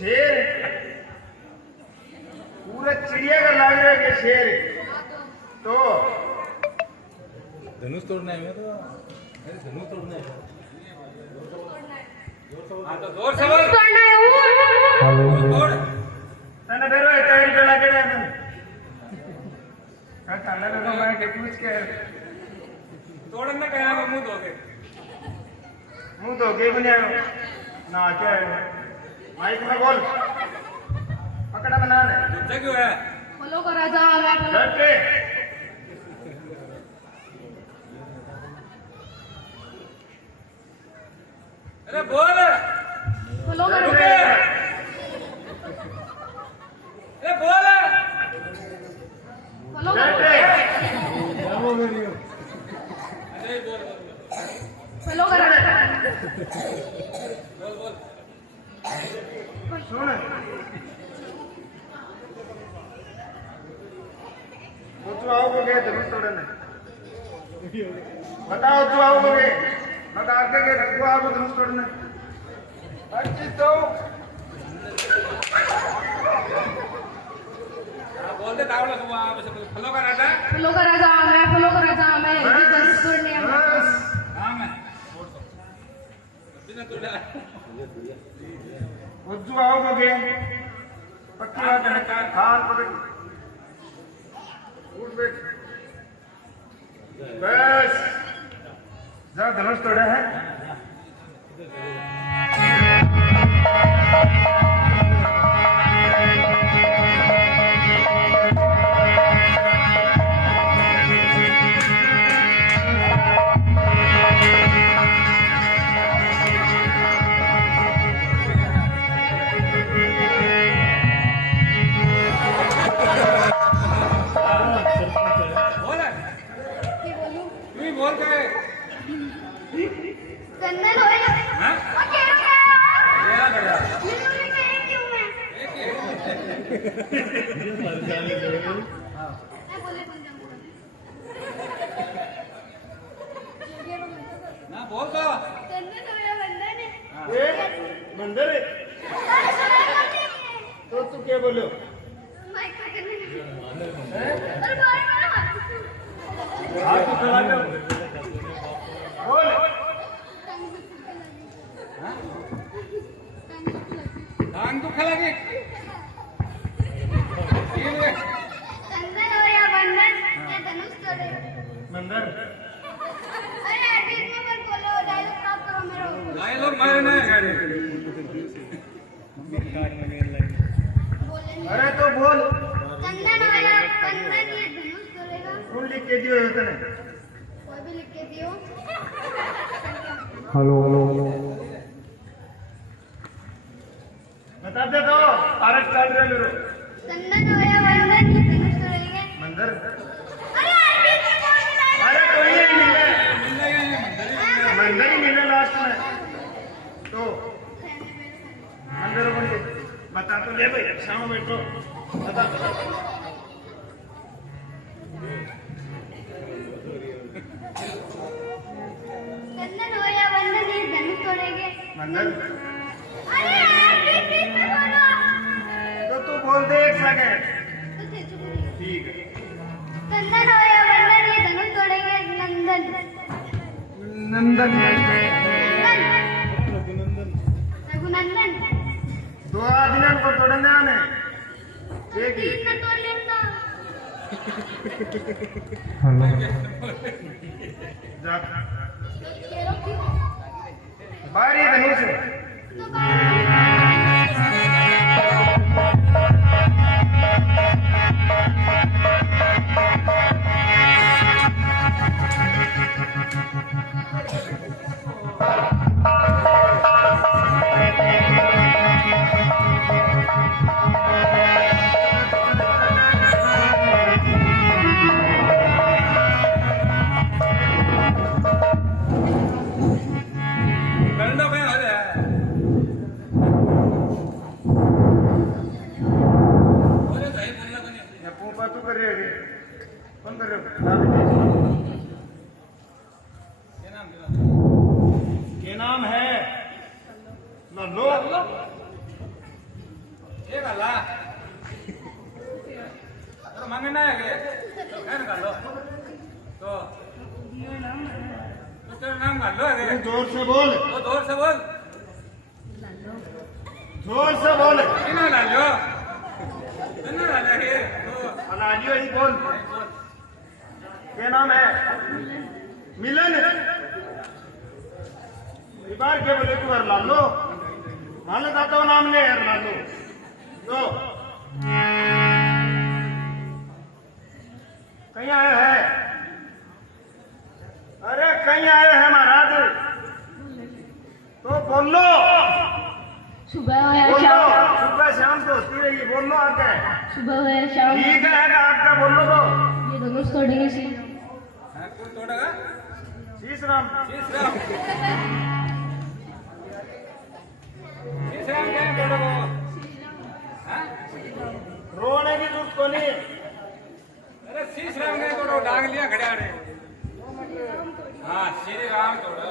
शेर पूरा चिड़ियाघर लाग रहा है कि शेर तो धनुष तोड़ना है तो धनुष तोड़ना है तो जोर से बोल तने बेरो है तैयारी चला के है मन का चालना लगा मैं के पूछ के तोड़ना कया मुंह धोके बने ना क्या है माइक में बोल पकड़ा बना ले जुद्ध क्यों है फॉलो कर राजा मैं डट के अरे बोल फॉलो कर रुके अरे बोल फॉलो डट कर के अरे बोल फॉलो कर बोल बोल सुन तू आओगे धनुष तोड़ने बताओ तू आओगे बता के तू आओगे धनुष तोड़ने अच्छी तो बोल दे तावला तू आप फॉलो कर राजा फॉलो कर राजा मैं फॉलो कर राजा मैं ये धनुष तोड़ने आया बस हां मैं बिना तोड़ा उज्जू आओगे पक्की बात है खान पकड़ उठ बैठ बस जा धनुष तोड़ा है बोल की बोलूं तू ही बोल के चंदन होएगा हां ओके क्या कर रहा क्यों मैं बोले कौन जाऊंगा ना बोल तो चंदन होएगा बंदन ए मंदिर है। तो तू क्या बोलो माइक पकड़ने हैं? अरे बाय हाथ उठा के बोल टांग तो खा लगे चंदन हो या बंधन या धनुष तोड़े मंदिर अरे बीच में मत बोलो डायलॉग स्टॉप करो मेरा भाई लोग मारे ना गाड़ी बोलेंगे अरे तो बोल चंदन हो या बंधन ये धनुष तोड़ेगा कौन लिख के दियो इतने कोई भी लिख के दियो बता दे दो पारक चल रहे मेरे चंदन हो या बंधन ये धनुष तोड़ेंगे मंदिर अरे यार बीच में बोल रहा है अरे कोई नहीं मिले मिल जाएगा मंदिर ही मिले लास्ट में तो मंदिर बन गए बता तो ले भाई शाम बैठो बता चंदन हो या बंधन ये धनुष तोड़ेंगे मंदिर अरे यार बीच में बोलो तो तू बोल दे एक सेकंड तो थे चुप रहिए ठीक है चंदन हो या बंधन ये धनुष तोड़ेंगे नंदन नंदन रघुनंदन दो आदमी को तोड़ने आने एक ही तीन न तोड़ लेना जा केरो क्यों बारी धनुष तो बाहर करना भाई आ रहा है ये नाम है लो ये गाला तो मांगना है के तो कहन कर लो तो तेरा नाम कर लो है जोर से बोल, तो जोर से बोल जोर से बोल। किना ला लो किना ला ले तो अलालियो ही बोल। क्या नाम है? मिलन। बार के बोले तू हर लालो, मान लेता तो नाम ले हर लालो। तो कहीं आए हैं? अरे कहीं आए हैं महाराज? तो बोलो, सुबह हो या बोलो। शाम, सुबह शाम तो होती रही, बोलो आके। सुबह हो या शाम, ठीक है आके बोलो तो। ये धनुष तोड़ेंगे सी। कौन तोड़ेगा शीश राम। तीसरा तीसरा क्या तोड़ोगे हां रोने की जरूरत को नहीं। अरे शीश राम ने तोड़ो डांग लिया खड़ा रे हाँ श्री राम तोड़ो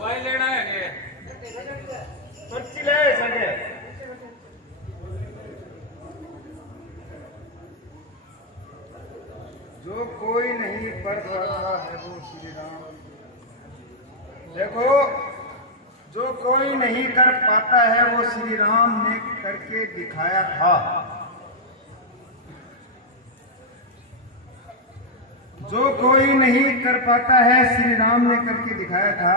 वाई लेना है ये पर्ची ले सके। जो कोई नहीं कर सकता है वो श्री राम। देखो, जो कोई नहीं कर पाता है वो श्री राम ने करके दिखाया था। जो कोई नहीं कर पाता है श्री राम ने करके दिखाया था।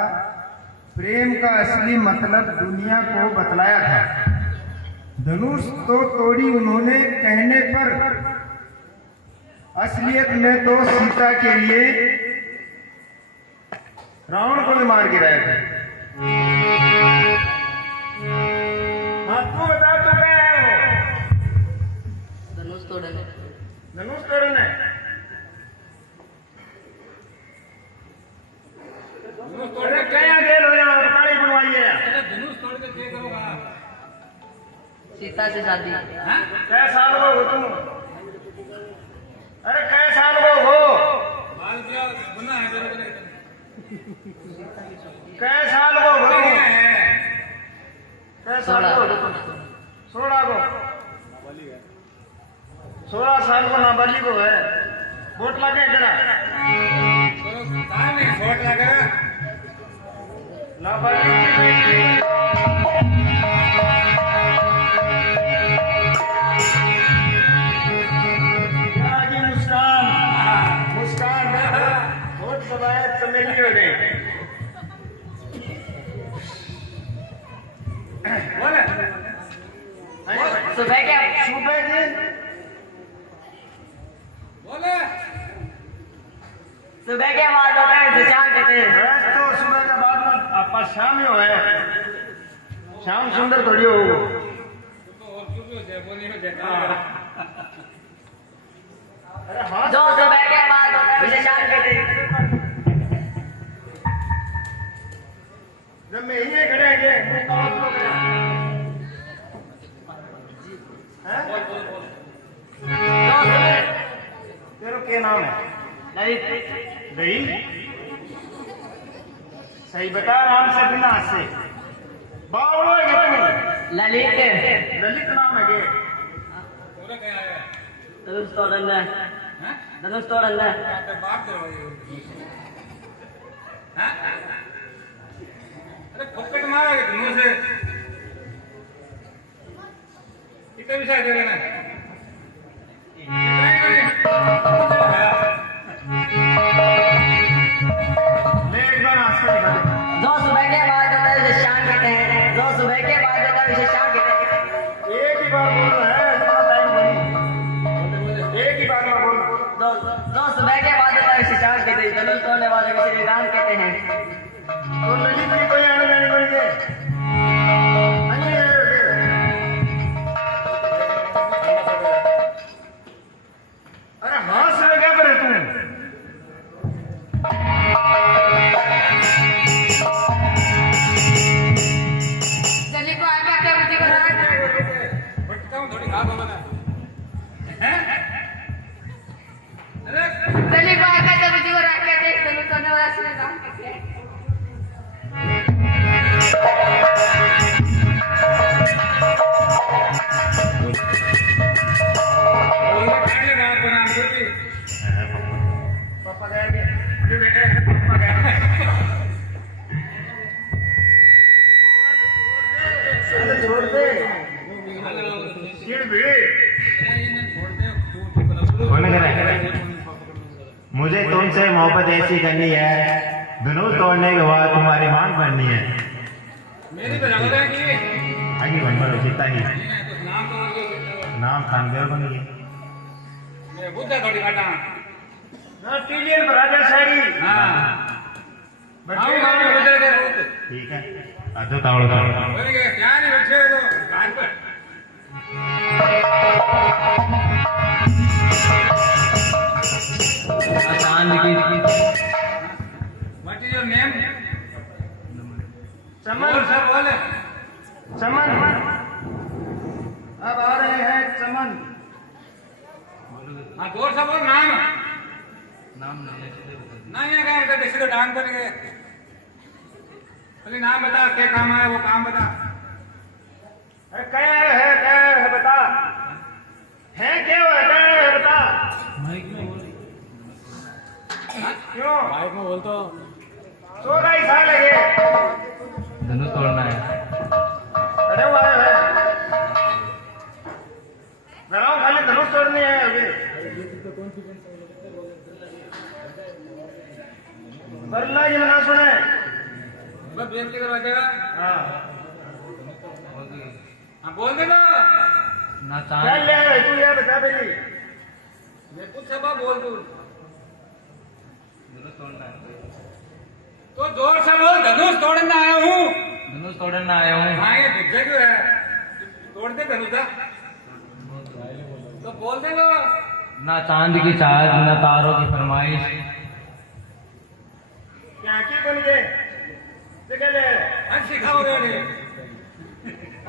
प्रेम का असली मतलब दुनिया को बतलाया था। धनुष तो तोड़ी उन्होंने कहने पर, असलियत में तो सीता के लिए रावण को भी मार गिराया था। हाँ तू बता, तू क्या है वो? धनुष तोड़ने। धनुष तोड़ने। धनुष अरे तोड़ने क्या गेल हो जाओ, ताड़ी बनवाई है। अरे धनुष तोड़ के क्या करोगा सीता से शादी। हाँ कै साल वो हो तुम? अरे कै साल वो हो? बाल क्या गुना है तेरे को कै साल वो हो? क्या है कै साल वो? 16 को। 16 साल को नाबालिग को है। वोट लगे जरा। तो कहाँ नहीं छोट लगा नाबालिग की बेटी। यहाँ की मुस्कान, मुस्कान वोट दबाए चमेली हो गई। बोले सुबह क्या? सुबह की बोले सुबह के बाद होता है शाम कहते हैं। बस तो सुबह के बाद में आपका शाम ही है। शाम सुंदर थोड़ी हो। तो और क्यों क्यों है बोली में देखा अरे हाँ जो सुबह के बाद होता है उसे शाम कहते हैं। जब मैं यही खड़े हैं तेरा क्या नाम है? ललित। दही। सही बता, राम से बिना से बावड़ो है तू। ललित। ललित नाम है के? पूरा क्या है धनुष तोड़ने। हैं धनुष तोड़ने। तो बात करो हैं अरे फुक्कट मारा के धनुष से कितने विषय दे देना ले एक बार हंस के दिखा दे। जो सुबह के बाद होता है उसे शाम कहते हैं। जो सुबह के बाद होता है उसे शाम कहते हैं। एक ही बार बोलना है, इतना टाइम नहीं। एक ही बार में बोल। जो सुबह के बाद होता है उसे शाम कहते हैं। धनुष तोड़ने वाले को श्री राम कहते हैं। तो ललित की कोई आने जाने बन गए। अरे हाँ से क्या करे तू? जल्दी को आगे आके मुझे छोड़ दे चिड़ भिड़े कौन करे? मुझे तुमसे मोहब्बत ऐसी करनी है, धनुष तोड़ने के बाद तुम्हारी मांग भरनी है। मेरी तो जगह है कि आगे बन बनो चिंता ही नाम तो नाम खानदेव बनी है। मैं बुद्धा थोड़ी काटा ना टीलियन राजा शायरी हाँ बच्चे मामी बुद्धा के रूप ठीक है आजो तावड़ो तावड़ो बोले कि क्या नहीं बैठे हो तो कान पर चांद की what is your name Chaman sir बोले चमन अब आ रहे हैं चमन हाँ जोर से बोल नाम नहीं है क्या मतलब किसी को डांग करेंगे खाली नाम बता क्या काम है वो काम बता क्या है बता है क्या है बता क्यों माइक में बोल तो 16 ही साल है ये धनुष तोड़ना है। अरे हुआ है बनाओ खाली धनुष तोड़नी है अभी बरला जी ना सुने बस बेनती करवा देगा हाँ हाँ बोल दे ना ना क्या चांद ले आए तू ये बता बेली मैं कुछ सब बोल दूँ तो जोर से बोल धनुष तोड़ने आया हूँ धनुष तोड़ना आया हूँ। हाँ ये गुस्सा क्यों है तोड़ दे धनुष तो बोल दे लो ना चांद की चाहत ना तारों की फरमाइश। क्या की बन गए क्या ले आए? हाँ सिखाओगे नहीं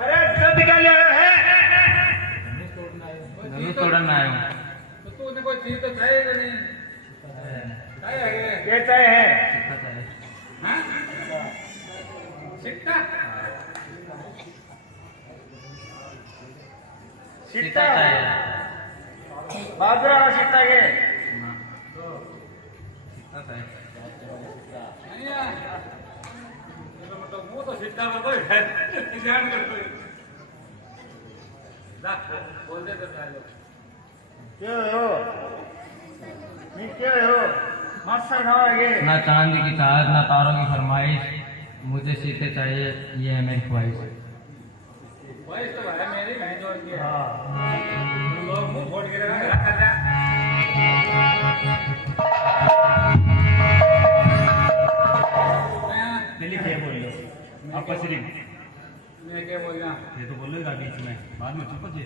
अरे जब क्या ले आए हैं धनुष तोड़ना आया हूँ। तो तूने कोई चीज तो चाहिए कि नहीं चाहिए कहता है हाँ सिक्का सीता चाहिए। बाजरा का सीता के नहीं है मतलब मुंह तो सिक्का में कोई है ध्यान कर कोई बोल दे तो पहले क्यों हो नहीं क्यों हो मस्त खाओगे ना चांद की चाहत ना तारों की फरमाइश, मुझे सीते चाहिए ये है मेरी ख्वाहिश। भाई तो भाई मेरी मैं जोड़ के हाँ लोग मुंह फोड़ के रखा कर रहा दिल्ली क्या बोल लो आपका सिर्फ मैं क्या बोल रहा ये तो बोलेगा बीच में बाद में चुप जे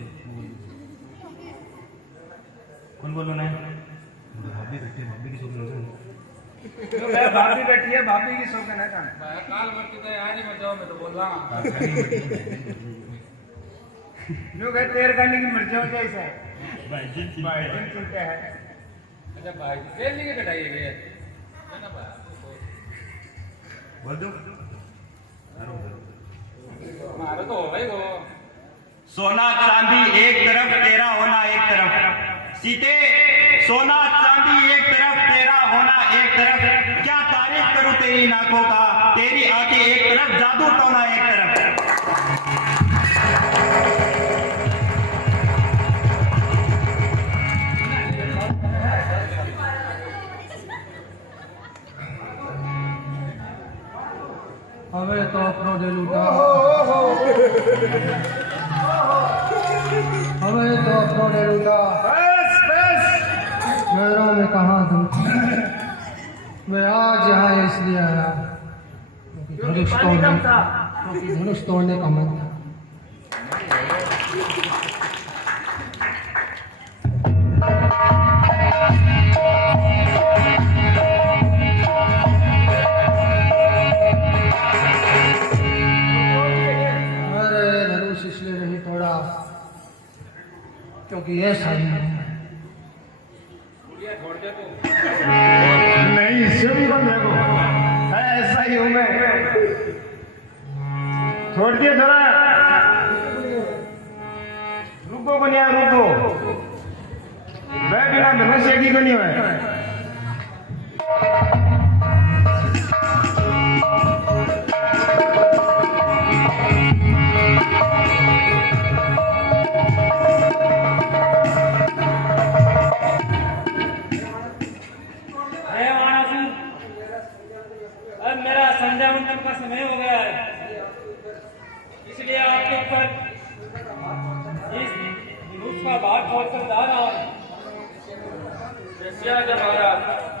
कौन बोलो ना भाभी बैठी भाभी की शौक नहीं तो मैं भाभी बैठी है भाभी की शौक है काम काल मरती तो आज ही मत जाओ मैं तो बोल रहा हूँ जो है तेर करने की मर्जी हो जैसा है भाई जी भाई दिन चिंता है अच्छा भाई तेल नहीं के कटाई गई है ना भाई बोल दो हमारा तो हो भाई वो सोना चांदी एक तरफ तेरा होना एक तरफ सीते सोना चांदी एक तरफ तेरा होना एक तरफ क्या तारीफ करूं तेरी नाकों का तेरी आंखें एक तरफ जादू टोना एक तरफ हमें तो अपनों ने लूटा, हमें तो अपनों ने लूटा। बस बस शहरों में कहाँ धूप, मैं आज यहाँ इसलिए आया क्योंकि धनुष पानी कम तोड़ने था क्योंकि धनुष तोड़ने का मन था। अरे धनुष इसलिए नहीं तोड़ा क्योंकि ये सारी ये छोड़ दे तो नहीं सुन देखो ऐसा ही हूं मैं छोड़ दिए थोड़ा रुको को नहीं रुको वह बिना धनुष एक ही को नहीं है पर इस धनुष का भार छोड़कर जा रहा हूं। रसिया जब महाराज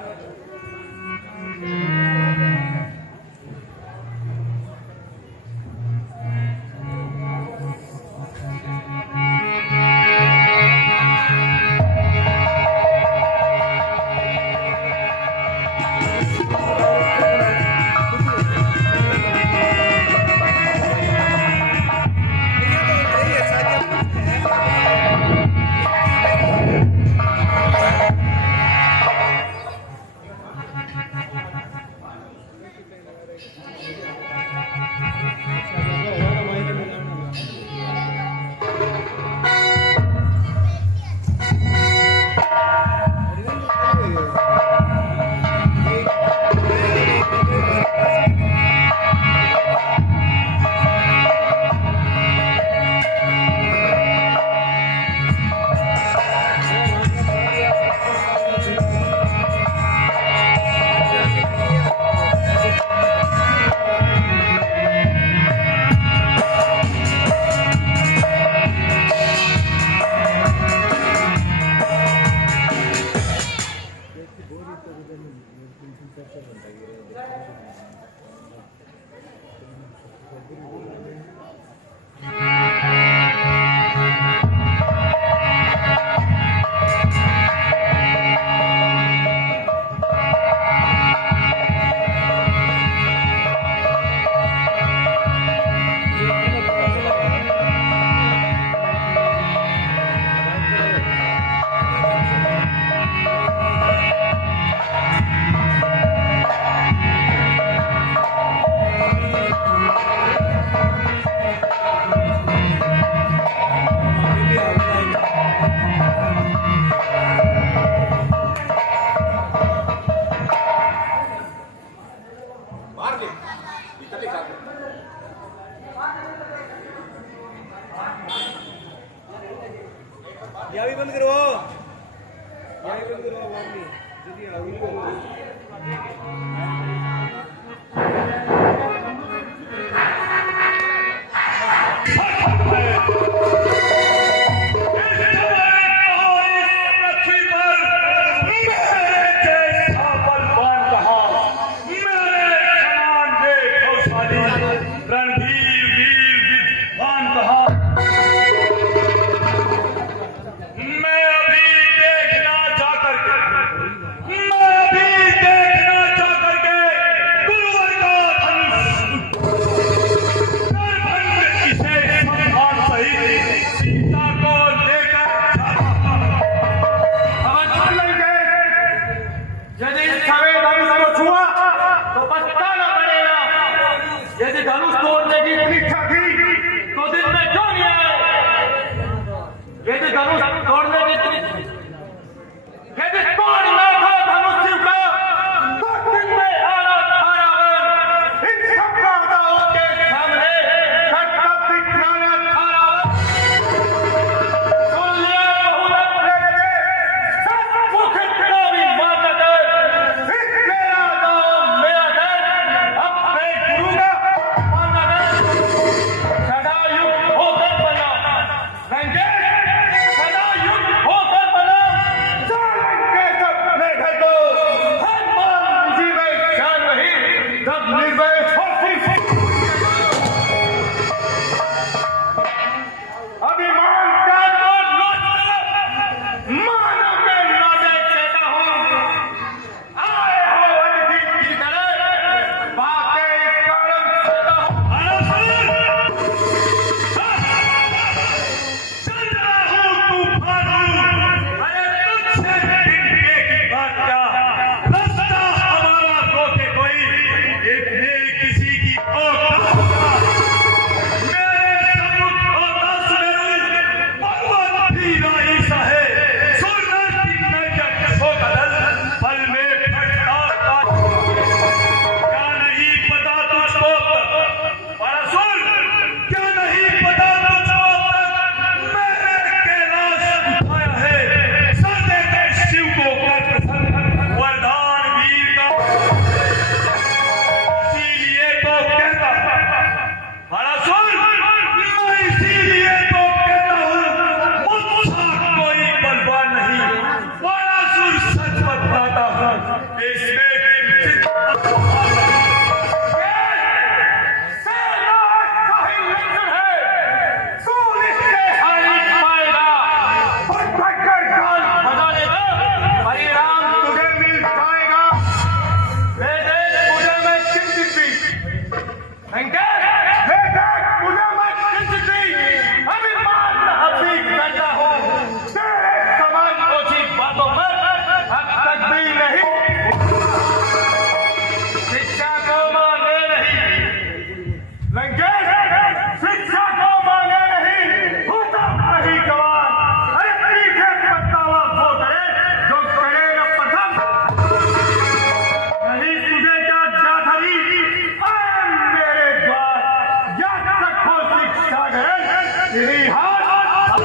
तेरी हाथ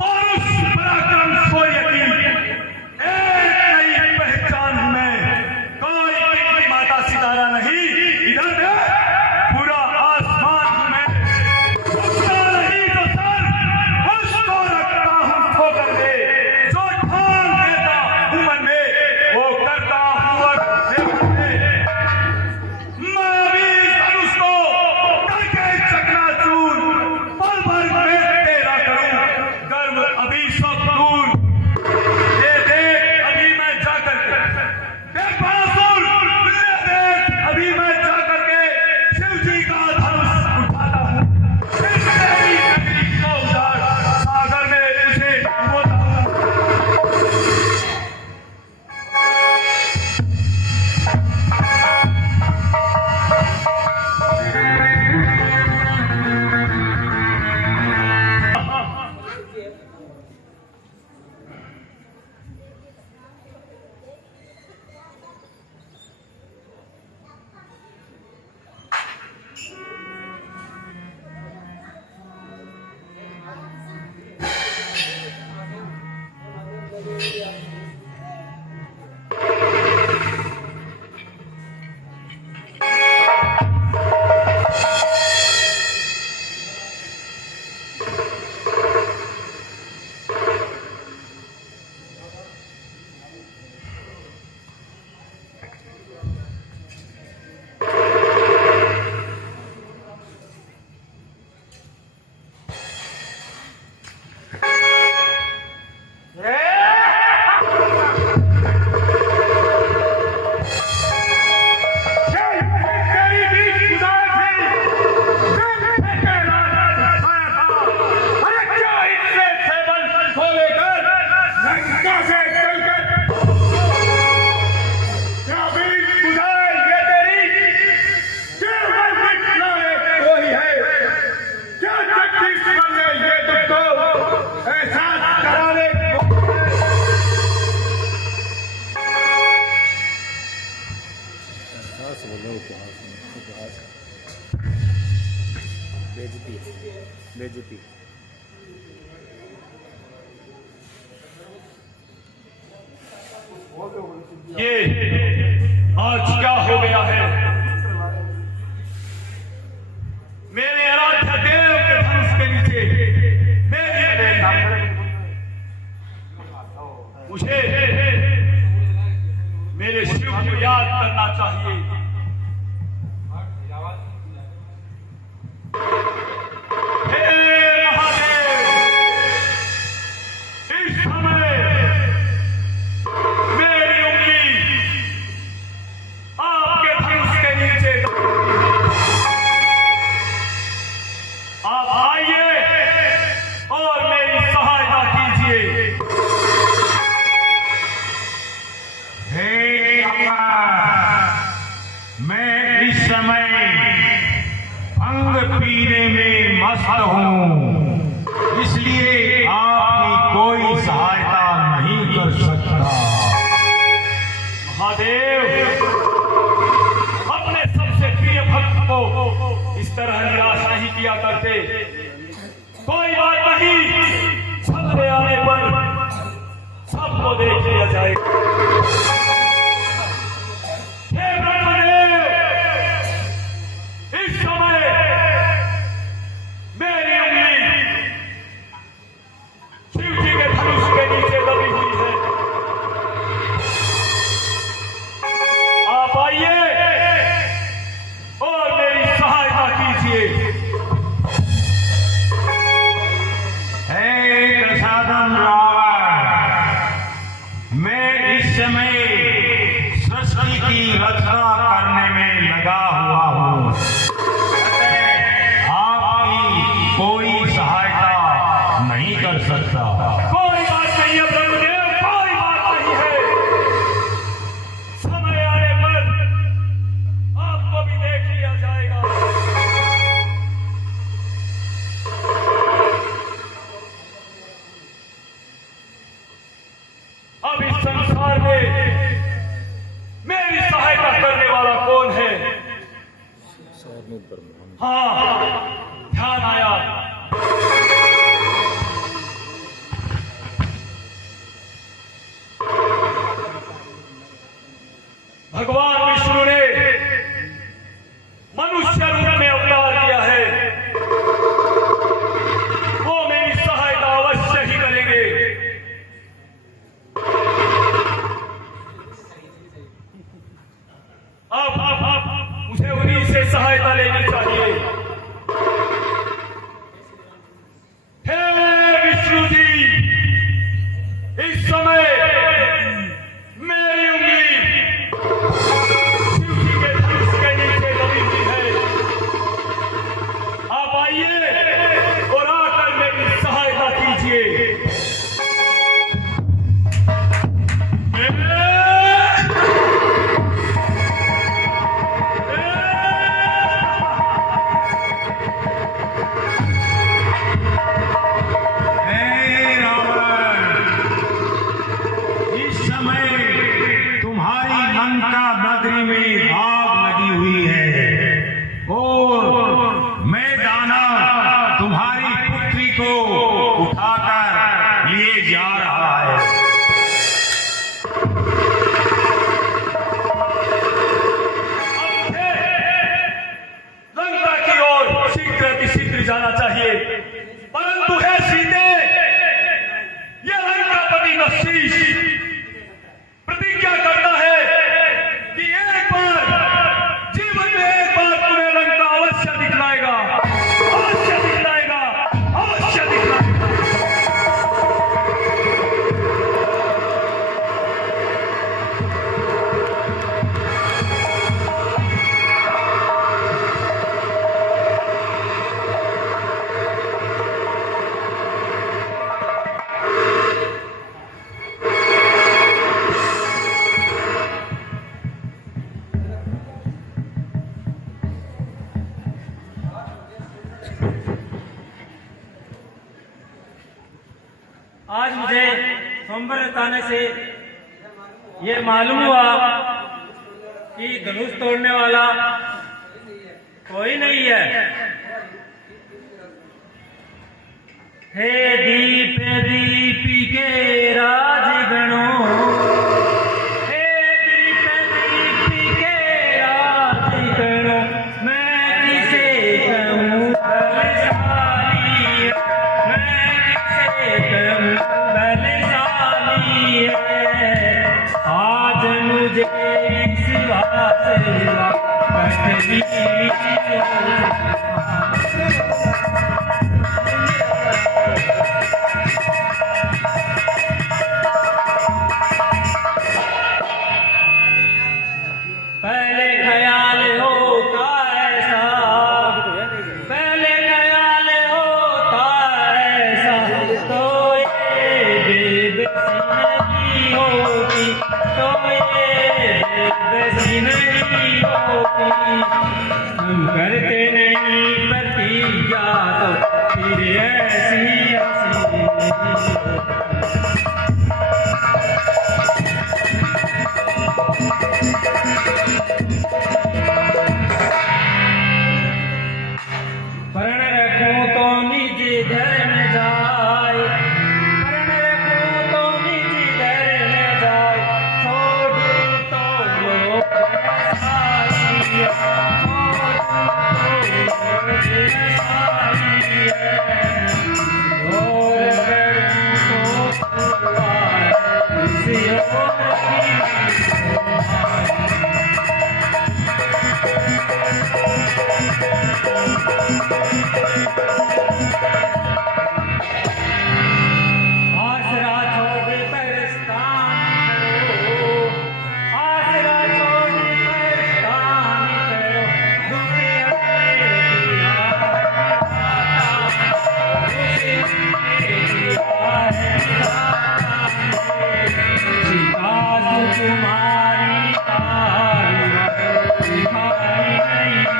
और उस पराक्रम को यकीन एक नई पहचान में कोई टिकटी माता सितारा नहीं। इधर देख, पूरा आसमान में उठता नहीं तो सर उसको रखता हूं ठोकर दे, जो ठान देता हूं मन में वो करता हूं वक्त दे। मैं अभी धनुष को करके चकनाचूर पल भर में तेरा करूं, गर्व अभी सब दूर। ये देख अभी मैं जाकर के देख बासुर, ये देख अभी मैं जाकर के शिव जी का धनुष उठाता हूं, फिर तेरी नगरी को उजाड़ सागर में उसे डुबोता हूं। ये आज क्या हो गया है? मेरे आराध्य देव के धनुष के नीचे मेरी बेटा, मुझे मेरे शिव को याद करना चाहिए। हे महादेव, इस समय मेरी उंगली आपके धनुष के नीचे, आप आइए और मेरी सहायता कीजिए। हे मैं इस समय भंग पीने में मस्त हूँ, इसलिए आपकी कोई सहायता नहीं कर सकता। महादेव, अपने सबसे प्रिय भक्त को इस तरह निराश नहीं किया करते। कोई बात नहीं, छतरे आने पर सबको देख लिया जाएगा। हे ब्रह्मदेव, इस समय मेरी उंगली शिव जी के धनुष के नीचे दबी हुई है। आप आइए और मेरी सहायता कीजिए। हे प्रसादम रावण, मैं इस समय जाना चाहिए, परंतु है सीते, ये लंकापति नशीश प्रतिज्ञा करता है कि एक बार जीवन में एक बार तुम्हें लंका अवश्य दिखलाएगा, अवश्य दिखलाएगा, अवश्य दिखलाएगा। आज मुझे स्वयंवर बताने से ये मालूम हुआ कि धनुष तोड़ने वाला कोई नहीं है। हे दीप दीपी के राजगणों, हे दीप दीपी के राजगणों, मैं किसे कहूँ बलशाली, मैं किसे कहूँ बलशाली है। आज मुझे इस बात से पहले ख्याल होता ऐसा, पहले ख्याल होता ऐसा, तो ये बेबसी नहीं होती, तो ये बेबसी नहीं होती। हम करते नहीं प्रतिज्ञा तो फिर ऐसी ऐसी नहीं प्रण रखूं तो निज धर्म जाए, प्रण रखूं तो निज धर्म जाए, छोड़ूं तो लोक सारी, छोड़ूं तो लोक सारी है। और करूं तो पुकार, किसी और की आसरा छोड़ परस्तान करो, आसरा छोड़ परस्तान करो, दुनिया सीता तुम्हारी तारीफ दिखाई नहीं।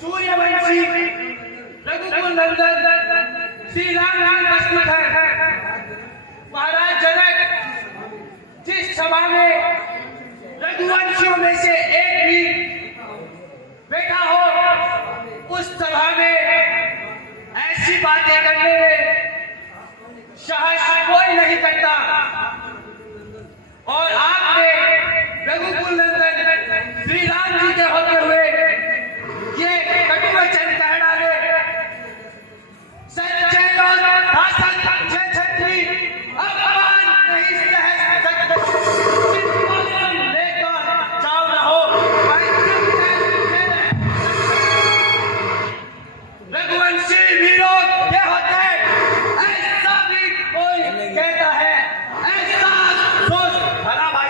सूर्यवंशी रघुकुल नंदन श्री राम प्रस्तुत है। महाराज जनक जिस सभा में रघुवंशियों में से एक भी बैठा हो, उस सभा में ऐसी बातें करने में साहस कोई नहीं करता। और आपने रघुकुल नंदन श्री राम जी के होते हुए ये कटु वचन कह डाले। सच्चे लोग शासन से छत्री अपमान नहीं सह सकते। लेकर जाओ न हो रघुवंशी वीरों ये होते, ऐसा भी कोई कहता है, ऐसा सोच भरा भाई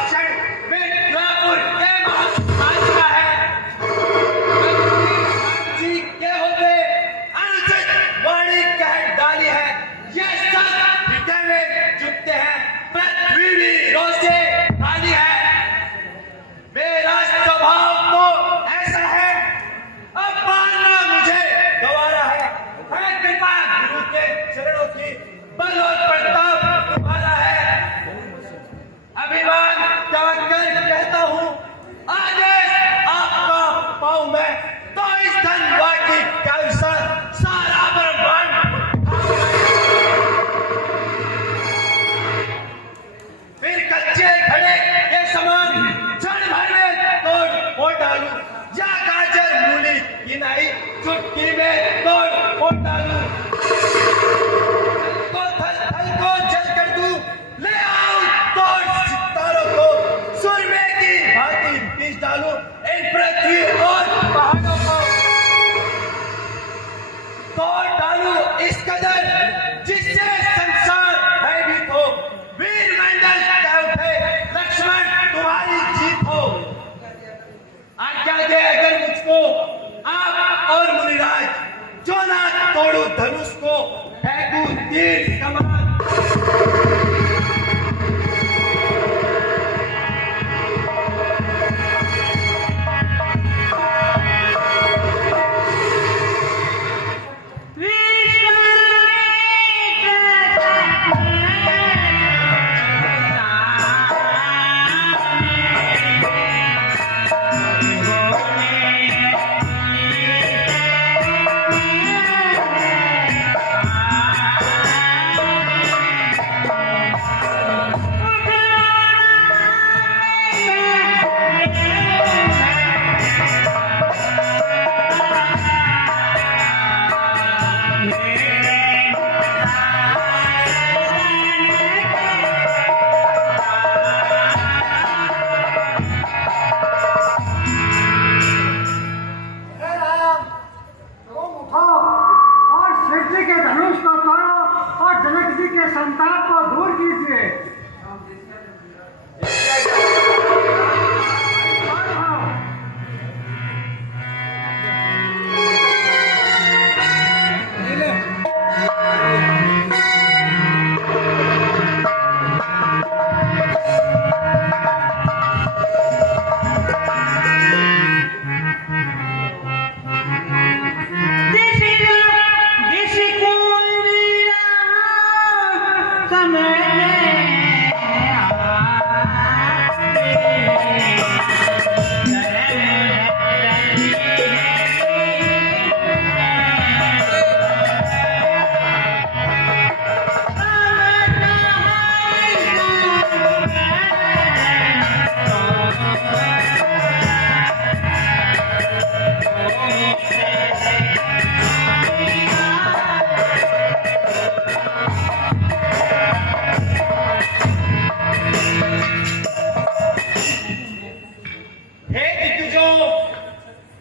हे दिग्गजों,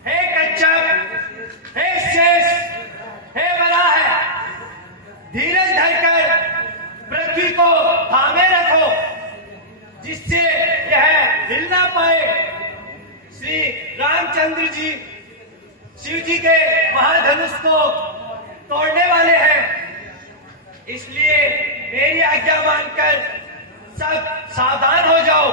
हे कच्छप, हे शेष, हे वराह, धीरज धरकर पृथ्वी को थामे रखो जिससे यह हिल ना पाए। श्री रामचंद्र जी शिव जी के महाधनुष को तोड़ने वाले हैं, इसलिए मेरी आज्ञा मानकर सब सावधान हो जाओ।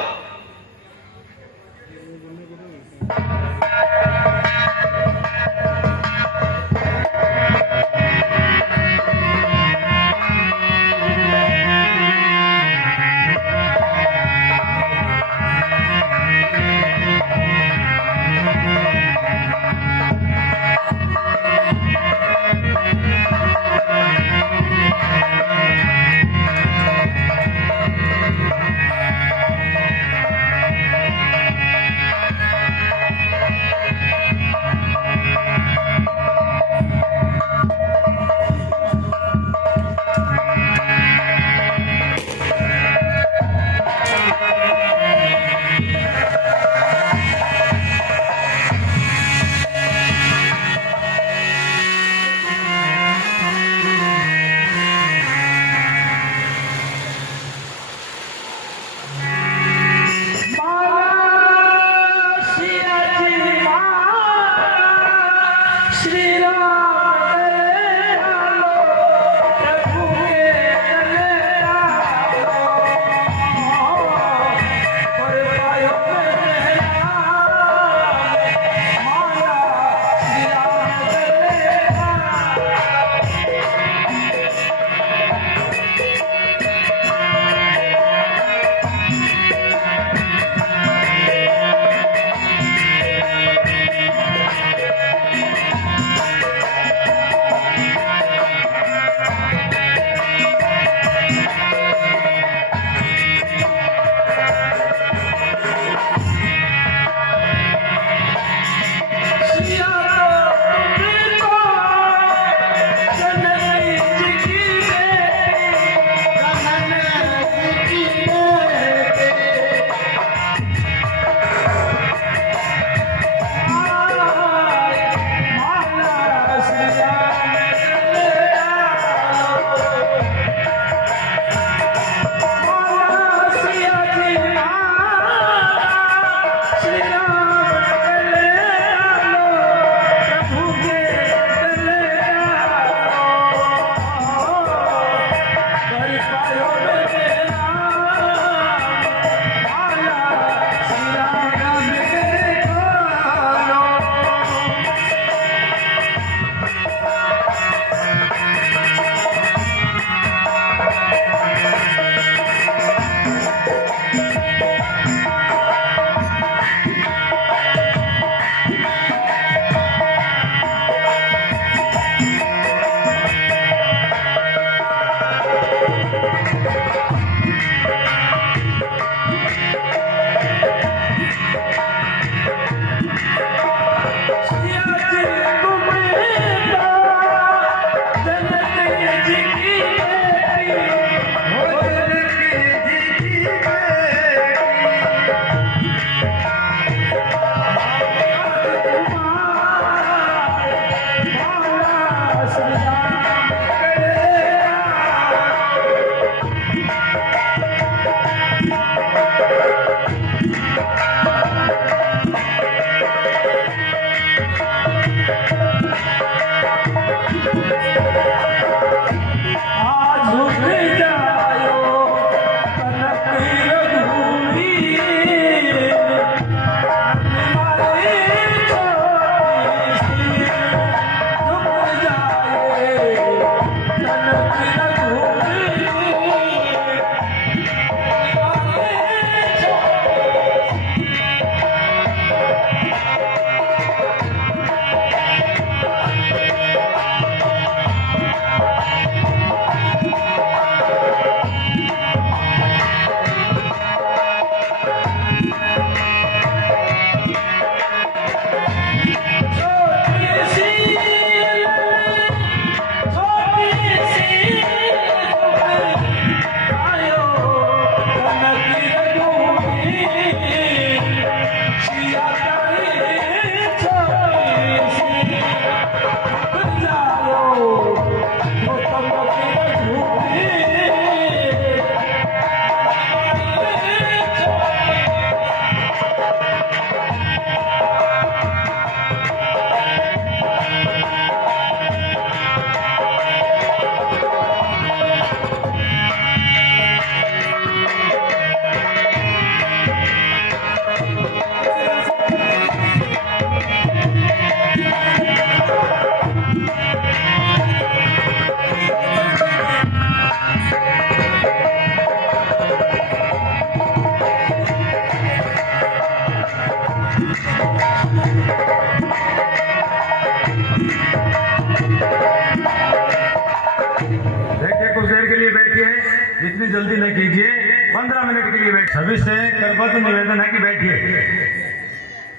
इतनी जल्दी न कीजिए, 15 मिनट के लिए बैठ। सभी से करबद्ध निवेदन है कि बैठिए,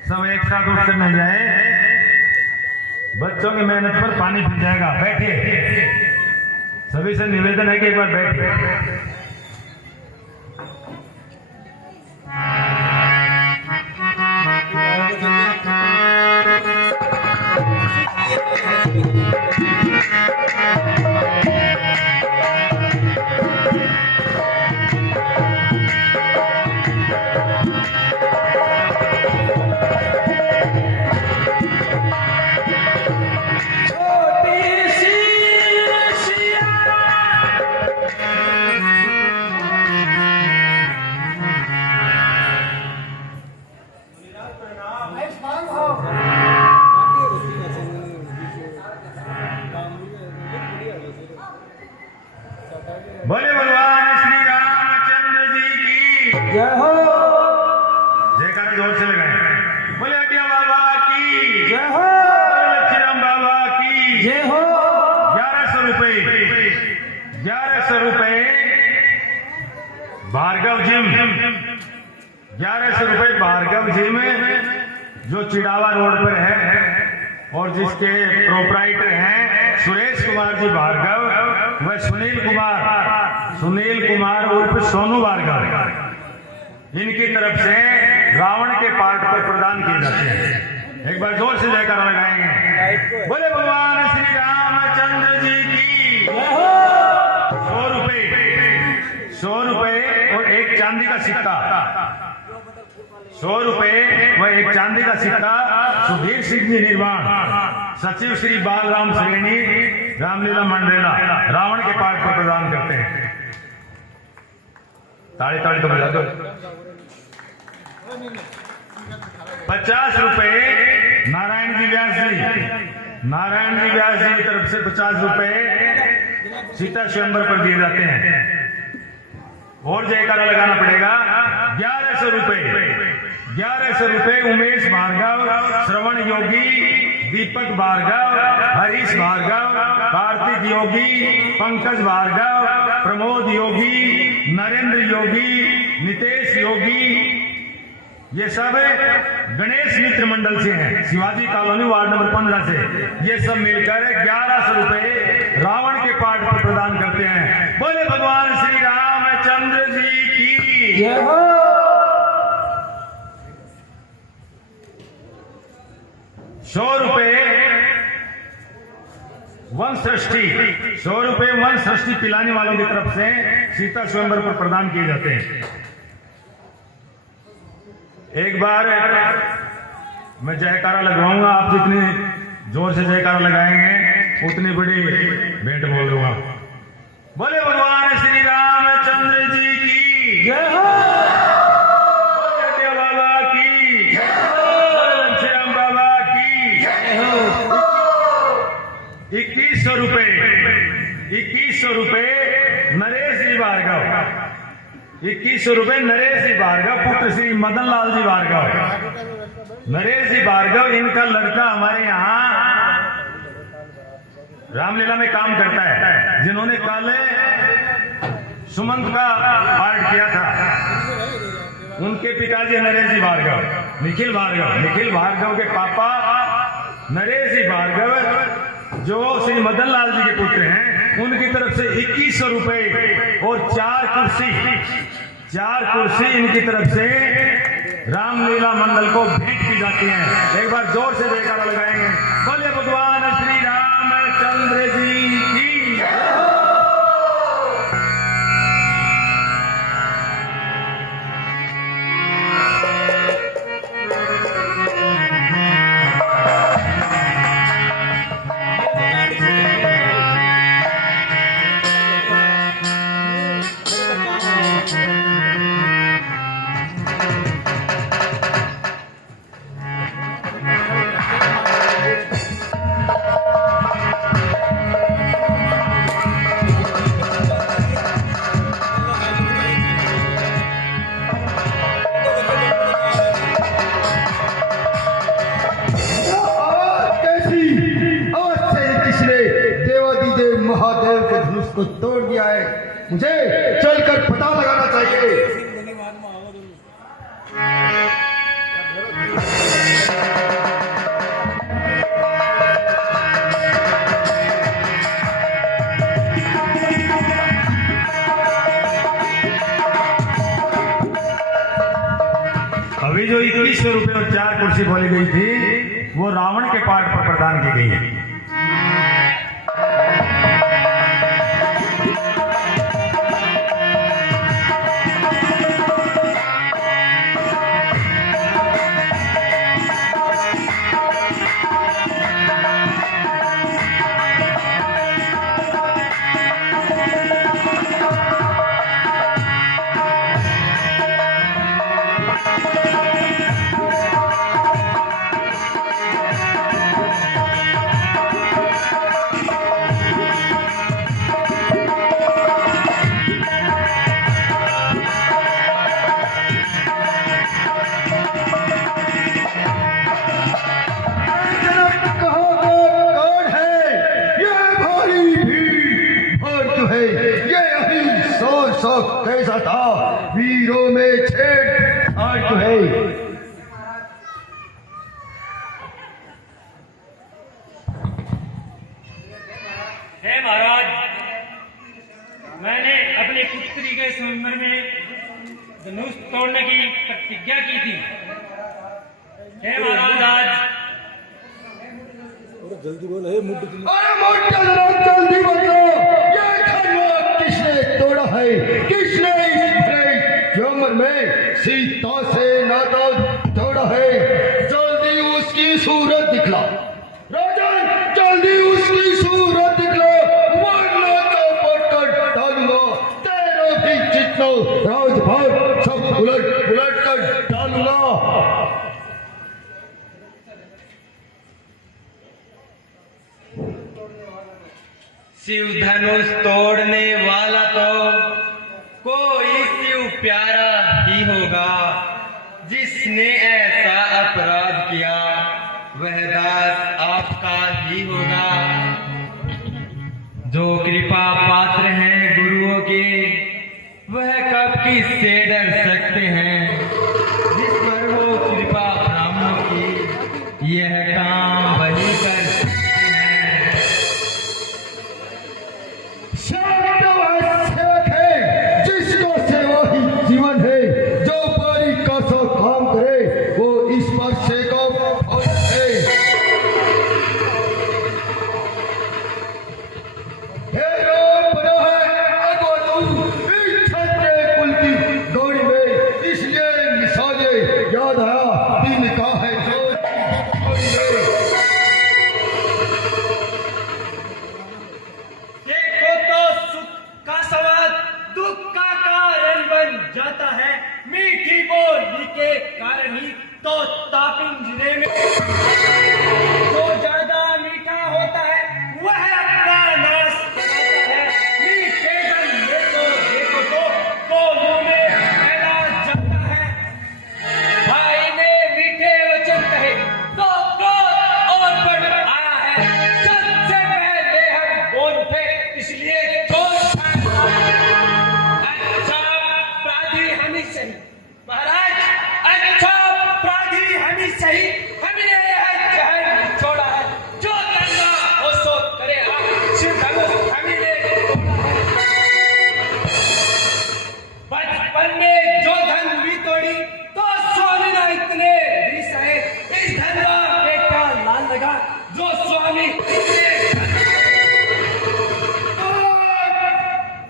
सब एक साथ उठकर न जाए, बच्चों की मेहनत पर पानी फिर जाएगा। बैठिए, सभी से निवेदन है कि एक बार बैठिए। बोले भगवान श्री रामचंद्र जी की जय हो। जयकारा जोर से लगाए। बोले हटिया बाबा की जय हो। बोले लक्ष्मीराम बाबा की जय हो। 1100 रुपए, 1100 रुपए भार्गव जिम, 1100 रुपए भार्गव जिम जो चिड़ावा रोड पर है और जिसके प्रोपराइटर हैं सुरेश कुमार जी भार्गव व सुनील कुमार उर्फ सोनू भार्गव, इनकी तरफ से रावण के पार्ट पर प्रदान किए जाते हैं। एक बार जोर से जयकारा लगाएंगे। बोले भगवान श्री रामचंद्र जी की 100 रुपए और एक चांदी का सिक्का, 100 रुपए व एक चांदी का सिक्का सुधीर सिंह जी निर्माण, सचिव श्री बालराम श्रेणी, रामलीला मंडरेला, रावण के पार्ट पर प्रदान करते हैं। ताड़ी ताड़ी तो बजा दो। 50 रुपए नारायण जी व्यास जी, नारायण जी व्यास जी की तरफ से 50 रुपए सीता स्वयंवर पर दिए जाते हैं। और जयकारा लगाना पड़ेगा। 1100 रुपए उमेश भार्गव, श्रवण योगी, दीपक भार्गव, हरीश भार्गव, कार्तिक योगी, पंकज भार्गव, प्रमोद योगी, नरेंद्र योगी, नितेश योगी, ये सब गणेश मित्र मंडल से हैं, शिवाजी कॉलोनी वार्ड नंबर 15 से। ये सब मिलकर 1100 रुपए रावण के पार्ट पर प्रदान करते हैं। बोले भगवान श्री रामचंद्र जी की जय हो। 100 रुपए वंशष्ठी, 100 रुपए वंशष्ठी पिलाने वालों की तरफ से सीता स्वयंवर पर प्रदान किए जाते हैं। एक बार मैं जयकारा लगवाऊंगा, आप जितनी जोर से जयकारा लगाएंगे उतनी बड़ी भेंट बोल दूंगा। बोले भगवान श्री रामचंद्र जी की जय हो। बोले बाबा की, बोले लक्ष्मीराम बाबा की। 2100 रुपए नरेश जी भार्गव, 2100 रुपए नरेश जी भार्गव, पुत्र श्री मदन लाल जी भार्गव। नरेश जी भार्गव इनका लड़का हमारे यहाँ रामलीला में काम करता है, जिन्होंने कल सुमंत का पार्ट किया था। उनके पिताजी नरेश जी भार्गव, निखिल भार्गव के पापा नरेश जी भार्गव जो श्री मदन लाल जी के पुत्र हैं, उनकी तरफ से 2100 रुपए और 4 कुर्सी इनकी तरफ से रामलीला मंडल को भेंट की जाती है। एक बार जोर से जयकारा लगाएंगे। बोले भगवान श्री रामचंद्र जी की। उसको तोड़ दिया है। मुझे चलकर पता लगाना चाहिए। अभी जो 2100 रुपए और 4 कुर्सी बोली गई थी वो रावण के पाठ पर प्रदान की गई है। कैसा था वीरों में छेड़छाड़ है। हे महाराज, मैंने अपनी पुत्री के स्वयंवर में धनुष तोड़ने की प्रतिज्ञा की थी। हे महाराज, आज अरे मोटे जरा जल्दी बोलो, ये धनुष किसने तोड़ा है? किसने इस उम्र में सीता से नाता तोड़ा है? जल्दी उसकी सूरत दिखला राजन, जल्दी उसकी सूरत दिखला, वरना तो पटकर डालूंगा तेरा भी जितना राजभाग सब उलट पुलट कर डालूंगा। शिव धनुष तोड़ने वाला तो कोई शिव प्यारा ही होगा। जिसने ऐसा अपराध किया वह दास आपका ही होगा। जो कृपा पात्र हैं गुरुओं के वह कब किससे डर सकते हैं। जिस पर वो कृपा ब्राह्मणों की यह काम वही कर सकते हैं। जिसको सेवा ही जीवन है, जो पारी का सो काम करे वो इस वर्षे का फल है। हे राम बना है अगवतु इस छत्रे कुल की दौड़ी में, इसलिए निशाने याद आया दिन का है जो देखो तो सुख का सवाल दुख का कारण बन जाता है। मीठी बोली के कारण ही तो तापिंजरे में जो ज्यादा मीठा होता है वह अपना नाश कराता है। मीठे गन्ने को देखो तो कोलों में फैला जाता है। भाई ने मीठे वचन कहे तो क्रोध और बढ़ आया है। सबसे पहले हम बोल उठे इसलिए जोश आया। अच्छा अपराधी हम ही सही महाराज, अच्छा अपराधी हम ही सही। हमने यह जहर छोड़ा है, जो करना हो सो करे। आप शिव धनुष हमने तोड़ा है। बचपन में जो धन हुई तोड़ी तो स्वामी ने इतने रिसाए। इस धनवा पे क्या लाल लगा जो स्वामी इतने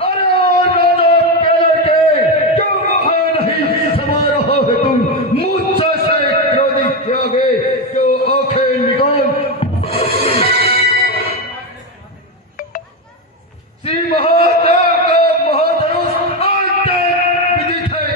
अरे राजा के लड़के, क्यों वहां नहीं समा रहो है तुम? मुझसे से क्रोधित किया गए, क्यों आंखें निकाल? श्री महादेव का महाधनुष अंतिम विदित है।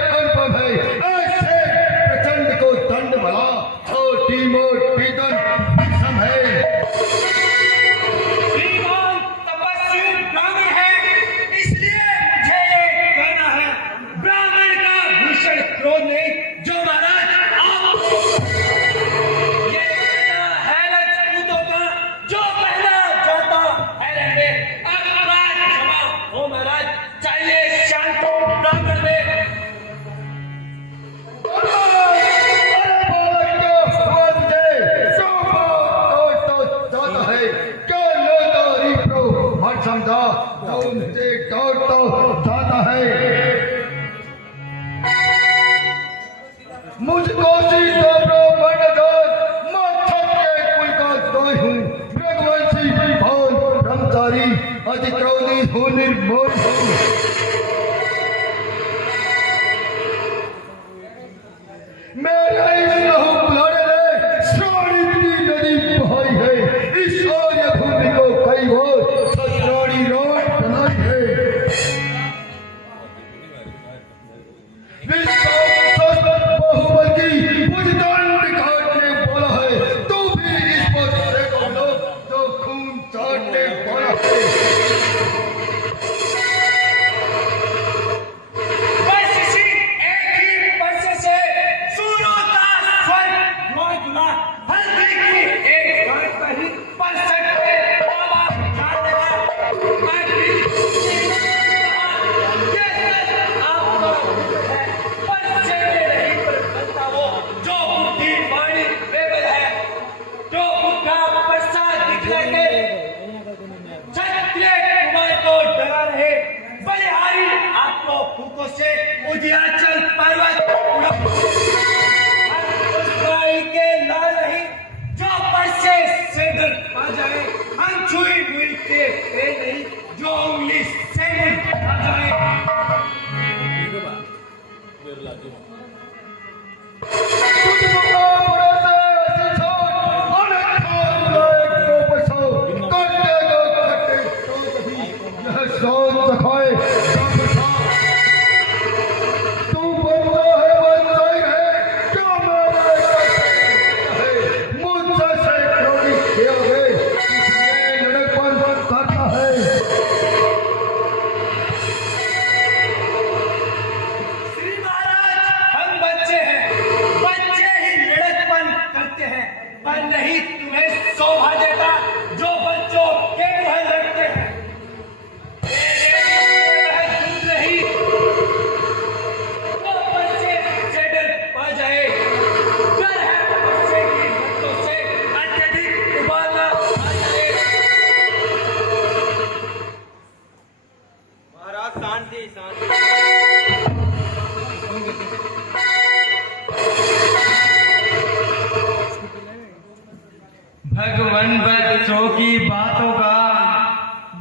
मुझको सीता ब्राह्मण जात मैं क्षत्रिय कुल का दाई हूँ रघुवंशी भान ब्रह्मचारी अति क्रोधी हूँ निर्भय हूँ मेरा इस लहू बुलाने में श्रावणी की नदी बहाई है इस आर्य भूमि को कई और सत्राणी रोड बनाई है बाहुबल की मुझदान काटने वाला है तू भी इस पर को लो तो खून चाटने वाला है बस इसी एक ही पर्चे से सूरों का स्वर्ग मौजूदा हल्दी की एक गांठ पर ही पर सकते बाबा जान लगा मैं भी ये सच आपको है पर्चे में नहीं पर बनता वो जो बुद्धि वाणी बेबल है जो बुद्धा प्रसाद दिखलाएंगे क्षत्रिय कुमार को डरा रहे बलिहारी आपको फूकों से उदयाचल पर्वत के लाल नहीं जो पर्चे से डर पा जाए हम छुई हुई के नहीं जो उंगली से मुड़ आ जाए श्री महाराज हम बच्चे हैं बच्चे ही लड़कपन करते हैं पर नहीं तुम्हें शोभा देता जो बच्चों के मुंह लगते हैं दूध नहीं वो बच्चे से डर पा जाए डर है बच्चे की हाथों से अत्यधिक उबालना आ जाए महाराज शांति शांति भगवान बच्चों की बातों का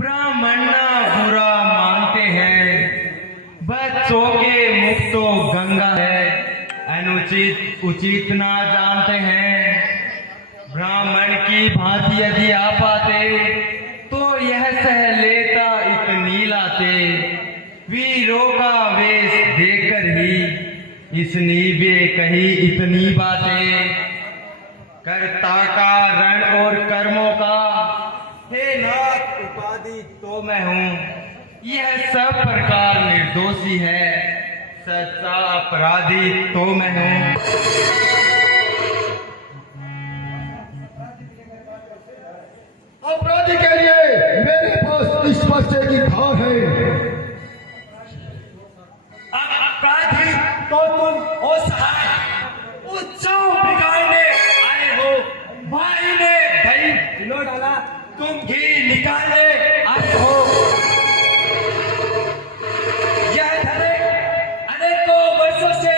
ब्राह्मण ना बुरा मानते हैं बच्चों के मुख तो गंगा है अनुचित उचित ना जानते हैं ब्राह्मण की भांति यदि आप आते तो यह सह लेता इतनी लाते वीरों का वेश देखकर ही इसने भी कही इतनी बातें कर्ता का रण और कर्मों का हे नाथ उपाधि तो मैं हूँ यह सब प्रकार निर्दोषी है सच्चा अपराधी तो मैं हूँ अपराधी के लिए मेरे पास इस पर्चे की धार है अपराधी तो तुम हो सहाय उत्सव बिगाड़ने आए हो भाई ने दही भिगो डाला तुम घी निकालने आए हो यह धरे अनेकों वर्षों से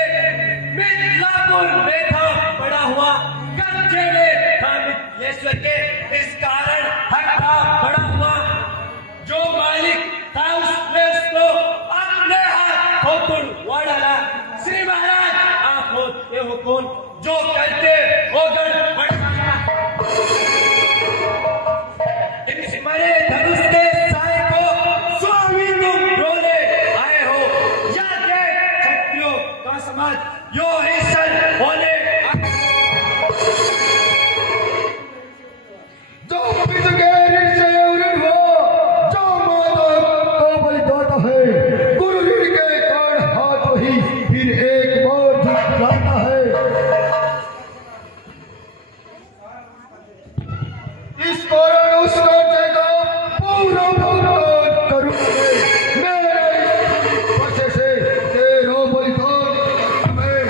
मिथिलापुर में था बड़ा हुआ कब्जे में था मिथिलेश्वर के इस कारण हक था बड़ा हुआ जो मालिक था उसने उसको अपने हाथों तुम हुआ डाला श्री महाराज आप होते हो कौन जो करते हो गड़बड़ इस मरे धनुष के साए को स्वामी तुम रोने आए हो या के क्षत्रियों का समाज यो ही सर होने जो पिता के ऋण से ऋण हो जो माता को बलि देता है गुरु ऋण के कारण हाथ वही फिर एक बार झुक जाता है इस कारण उस कर्जे का पूरा भुगतान करूंगा मेरे पर्चे से तेरा बलिदान मैं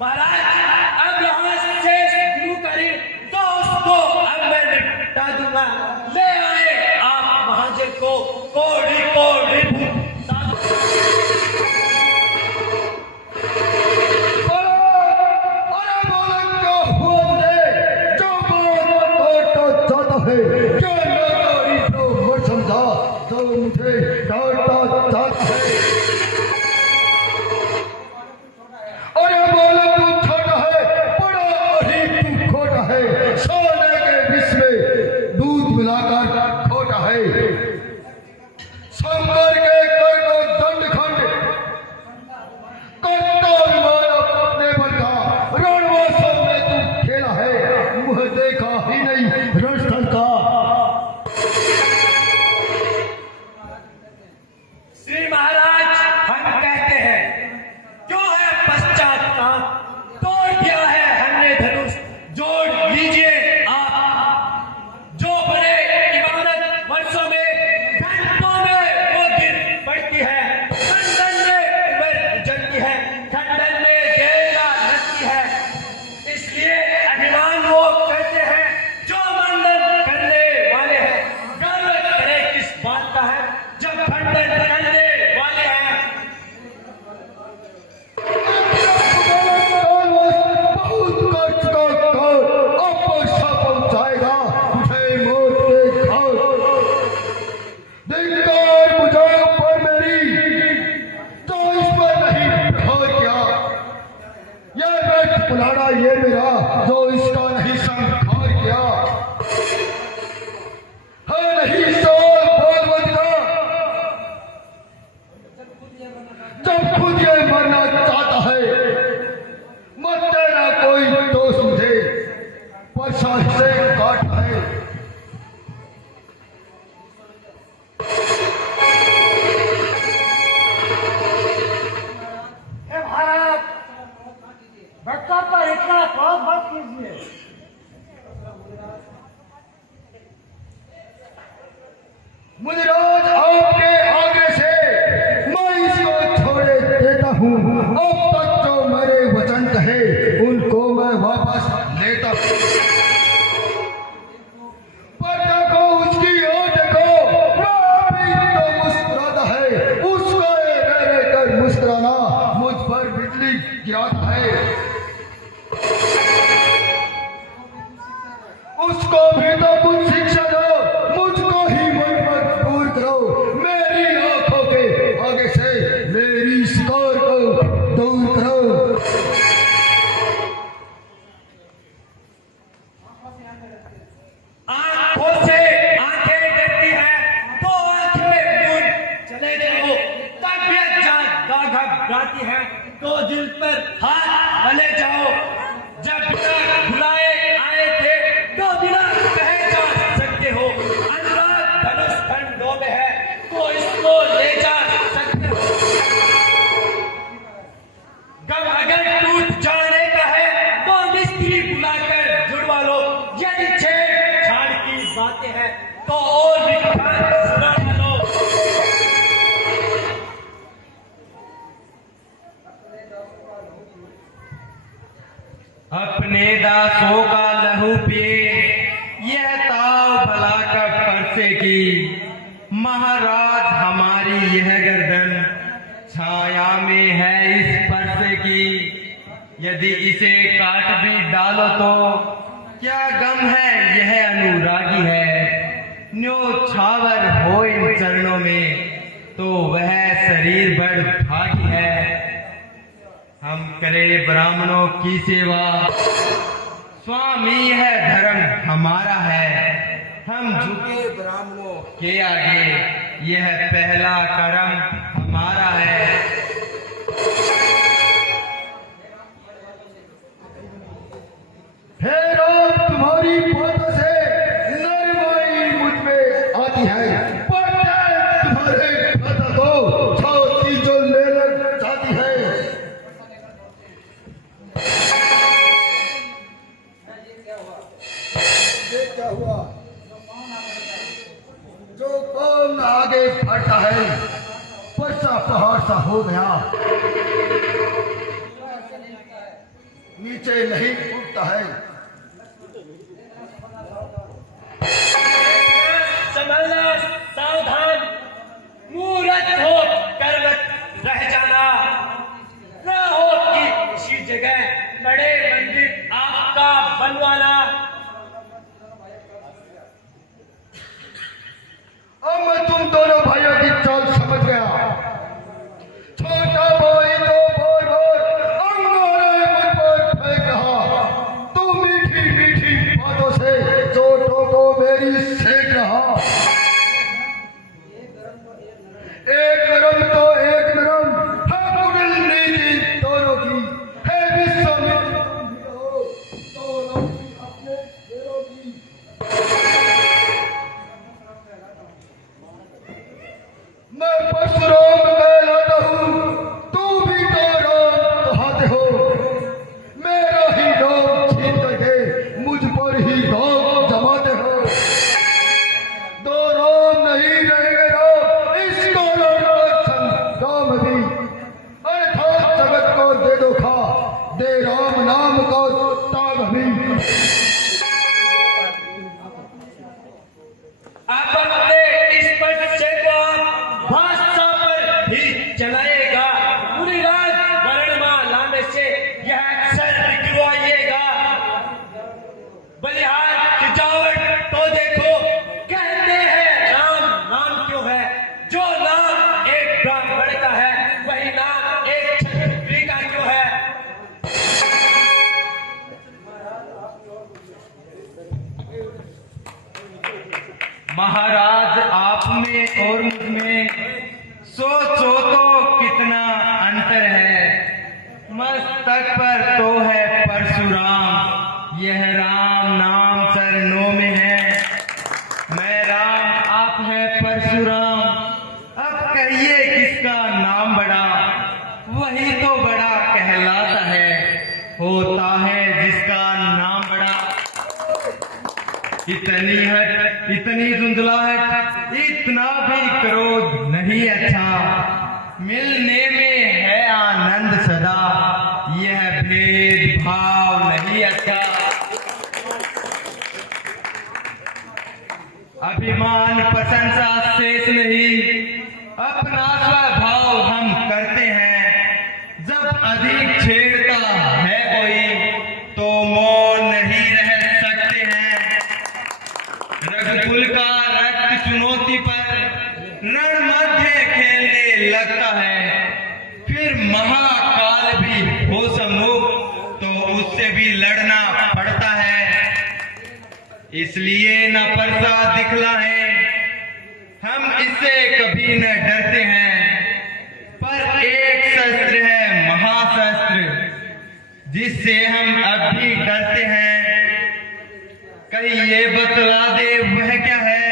महाराज अब यहाँ से शुरू करें तो उसको अब मैं निपटा दूंगा। ले आए आप महाजन को कोड़ी कोड़ी ये मेरा जो इसका नहीं संखार किया है नहीं सोल बोल जब खुद ये मरना चाहता है मत तेरा कोई दोस्त मुझे परसा से काट है। बच्चा पर इतना क्रोध मत कीजिए। मुझे रोज आपके आगे से मैं इसको छोड़े देता हूँ। अब तक जो मेरे वचन कहे उनको मैं वापस लेता हूँ। पर देखो उसकी ओर देखो, अभी तो मुस्कुराता है। उसको रह कर मुस्कुराना मुझ पर बिजली गिराता है। उसको भी तो कुछ शिक्षा दो, मुझको ही मजबूर करो। मेरी आंखों के आगे से मेरी शिकार को दूर करो। आंखों से आंखें डरती हैं तो आंख में मूंद चले जाओ। तबीयत ज्यादा घबराती है तो दिल पर हाथ मले जाओ। जब तक बुलाए आए थे तो बिना कहे जा सकते हो। अनुराग धनुष खंडों में है तो इसको ले जा सकते हो। गम अगर टूट जाने का है तो मिस्त्री बुलाकर जुड़वा लो। यदि छेड़छाड़ की बातें हैं तो और भी सुना लो। अपने दासों का लहू पिए यह ताव भला का परसे की। महाराज हमारी यह गर्दन छाया में है इस परसे की। यदि इसे काट भी डालो तो क्या गम है, यह अनुरागी है। न्योछावर हो इन चरणों में तो वह शरीर बड़ भागी है। हम करें ब्राह्मणों की सेवा, स्वामी है धर्म हमारा है। हम झुके ब्राह्मणों के आगे, यह पहला कर्म हमारा है। हे राम, तुम्हारी बातों से नरमाई मुझ में आती है। पर तुम्हारे पता को छाती जो लेना चाहती है। ये क्या हुआ? जो कौन आगे बढ़ता है परसा पहाड़ सा हो गया। नीचे नहीं टूटता है। संभलना, सावधान, मूर्ख हो कर मत रह जाना। न हो कि इसी जगह बड़े मंदिर आपका बनवाना। अब मैं तुम दोनों भाइयों की चाल समझ गया। छोटा भाई तो भोर भोर अंगारे मुझ पर फेंक रहा, तू मीठी मीठी बातों से चोटों को मेरी सेक रहा। एक नरम तो एक नरम है कुटिल नीति दोनों की, है विश्वामित्र तुम भी हो दोनों की अपने शेरों की। मैं परशुराम कहलाता हूँ, तू भी तो राम कहाते हो। मेरा ही नाम छीन करके मुझ पर ही दाग जमाते हो। दो राम नहीं रहेंगे राम, इस संग्राम भी अर्थात जगत को दे दो खा, दे राम नाम को ताग भी। आप अपने इस बच्चे को भाषा पर भी चलाएगा। मुनिराज वर्णमाला में से यह अक्षर निकलवाइएगा। बलिहार की जावट तो देखो, कहते हैं राम नाम क्यों है? जो नाम एक ब्राह्मण का है, वही नाम एक क्षत्रिय का क्यों है? महाराज, आप में और मुझ में सोचो तो कितना अंतर है। मस्तक पर तो है परशुराम, यह राम नाम चरणों में है। मैं राम, आप है परशुराम। अब कहिए किसका नाम बड़ा? वही तो बड़ा कहलाता है, होता है जिसका नाम बड़ा। इतनी हट, इतनी धुंधलाहट, इतना भी क्रोध नहीं अच्छा। मिलने में है आनंद सदा, यह भेदभाव नहीं अच्छा। अभिमान प्रशंसा शेष नहीं, अपना स्वभाव हम करते हैं। जब अधिक छेड़ता है कोई तो मौन नहीं रह सकते हैं। रघुकुल का रक्त चुनौती पर रण मध्य खेलने लगता है। फिर महाकाल भी हो सम्मुख तो उससे भी लड़ना पड़ता है। इसलिए न प्रसाद दिखला है, हम इससे कभी न डरते हैं। पर एक शस्त्र है महाशस्त्र, जिससे हम अब भी डरते हैं। कहीं ये बतला दे वह क्या है,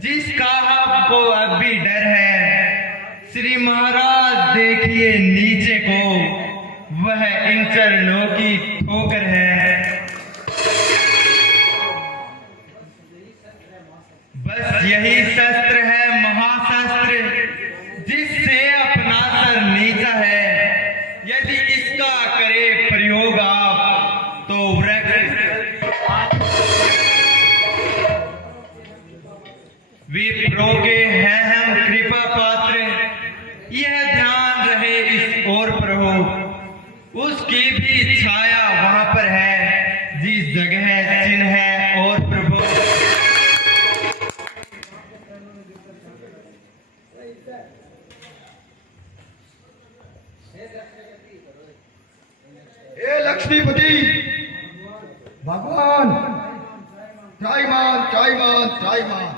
जिसका आपको अब भी डर है। श्री महाराज देखिए नीचे को, वह इन चरणों की ठोकर है। बस यही शस्त्र है महाशस्त्र, जिससे अपना सर नीचा है। यदि इसका करे प्रयोग आप तो वृक्ष विप्रो के हैं हम कृपा पात्र। यह ध्यान रहे इस ओर प्रभु, उसकी भी छाया वहां पर है जिस जगह चिन्ह है और प्रभु। हे लक्ष्मीपति भगवान, त्रायमान त्रायमान त्रायमान।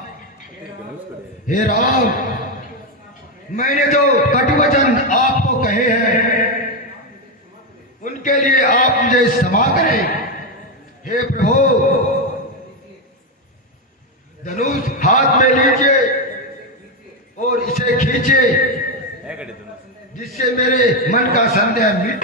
हे राम, मैंने जो कटुवचन आपको कहे हैं उनके लिए आप मुझे क्षमा करें। हे प्रभु, धनुष हाथ में लीजिए और इसे खींचिए, जिससे मेरे मन का संदेह मिट